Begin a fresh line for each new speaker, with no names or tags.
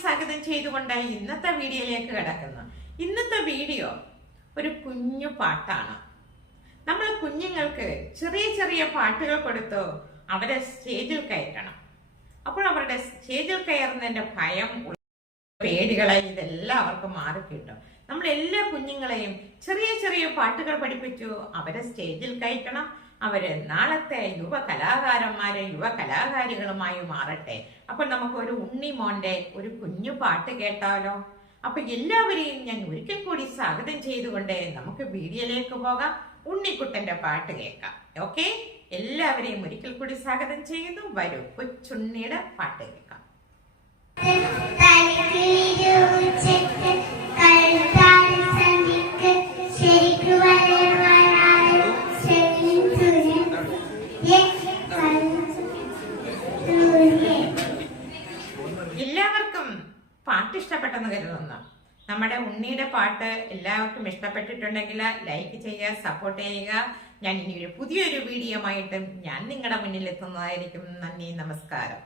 സ്വാഗതം ചെയ്തുകൊണ്ട് ഇന്നത്തെ വീഡിയോയിലേക്ക് കിടക്കുന്നു. ഇന്നത്തെ വീഡിയോ ഒരു കുഞ്ഞു പാട്ടാണ്. നമ്മൾ കുഞ്ഞുങ്ങൾക്ക് ചെറിയ ചെറിയ പാട്ടുകൾ കൊടുത്തു അവരെ സ്റ്റേജിൽ കയറ്റണം. അപ്പോൾ അവരുടെ സ്റ്റേജിൽ കയറുന്നതിന്റെ ഭയം പേടികളെ ഇതെല്ലാം അവർക്ക് മാറിക്കിട്ടും നമ്മൾ എല്ലാ കുഞ്ഞുങ്ങളെയും ചെറിയ ചെറിയ പാട്ടുകൾ പഠിപ്പിച്ചു അവരെ സ്റ്റേജിൽ കയറ്റണം. അവർ നാളത്തെ യുവ കലാകാരന്മാരെ യുവ കലാകാരികളുമായി മാറട്ടെ. അപ്പൊ നമുക്ക് ഒരു ഉണ്ണി മോന്റെ ഒരു കുഞ്ഞു പാട്ട് കേട്ടാലോ? അപ്പൊ എല്ലാവരെയും ഞാൻ ഒരിക്കൽ കൂടി സ്വാഗതം ചെയ്തുകൊണ്ട് നമുക്ക് വീഡിയോയിലേക്ക് പോകാം. ഉണ്ണിക്കുട്ടന്റെ പാട്ട് കേൾക്കാം. ഓക്കെ? എല്ലാവരെയും ഒരിക്കൽ കൂടി സ്വാഗതം ചെയ്യുന്നു വരൂ കൊച്ചുണ്ണിയുടെ പാട്ട് കേൾക്കാം. എല്ലാവർക്കും പാട്ട് ഇഷ്ടപ്പെട്ടെന്ന് കരുതുന്നു. നമ്മുടെ ഉണ്ണിയുടെ പാട്ട് എല്ലാവർക്കും ഇഷ്ടപ്പെട്ടിട്ടുണ്ടെങ്കിൽ ലൈക്ക് ചെയ്യുക സപ്പോർട്ട് ചെയ്യുക. ഞാൻ ഇനി ഒരു പുതിയൊരു വീഡിയോ ആയിട്ട് ഞാൻ നിങ്ങളുടെ മുന്നിൽ എത്തുന്നതായിരിക്കും. നന്ദി നമസ്കാരം.